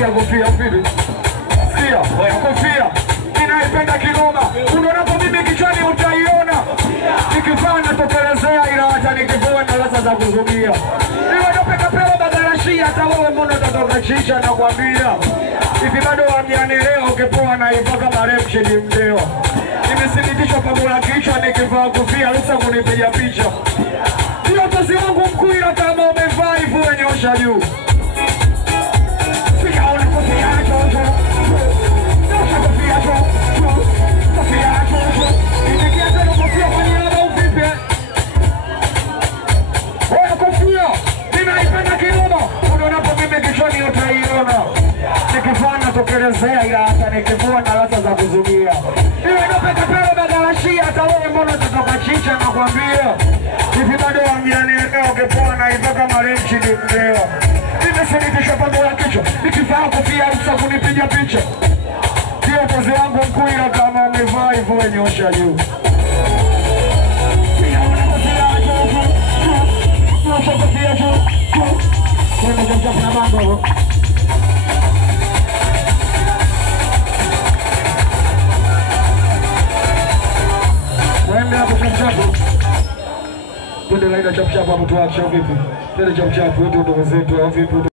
sikia kofia vipi? Sikia, oya kofia. Ninaipenda kinoma. Unaona mimi kichwani utaiona. Nikivaa natokelezea ila hata nikivua na laza za kuzugia. Niwe nopeka pewa bagarashia hata wewe mbona utatoka chicha na kuambia. Hivi bado wamjanielewa ukipoa na hivyo kama remshidi mdeo. Nimesindikishwa pamoja kichwa nikivaa kofia ruhusa kunipiga picha. Ndio tozi wangu mkuu ila kama umevaa hivyo nyosha juu. Sijaona kofia yako. Nyosha kofia yako. Kofia yako. Nikikia tena kofia kwa niaba uvipe. Oya kofia. Ninaipenda kinoma. Unaonapo mimi kichwani utaiona. Nikivaa natokelezea ila hata nikivua na laza za kuzugia. Iwe nopeka pele bagarashia hata wewe mbona utatoka chicha na kuambia. Hivi bado wamjanielewa ukipoa na hivyo kama remshidi mdeo. Nimesindikishwa pamoja kichwa. Nikivaa kofia ruhusa kunipiga picha. Ndio tozi wangu mkuu ila kama umevaa hivyo nyosha juu. Sijaona kofia yako. Nyosha kofia yako. Kuna jambo na mambo. Wende hapo chapu. Twende laida chapu hapo mtu wako vipi? Twende chapu wote ndio wenzetu au vipi?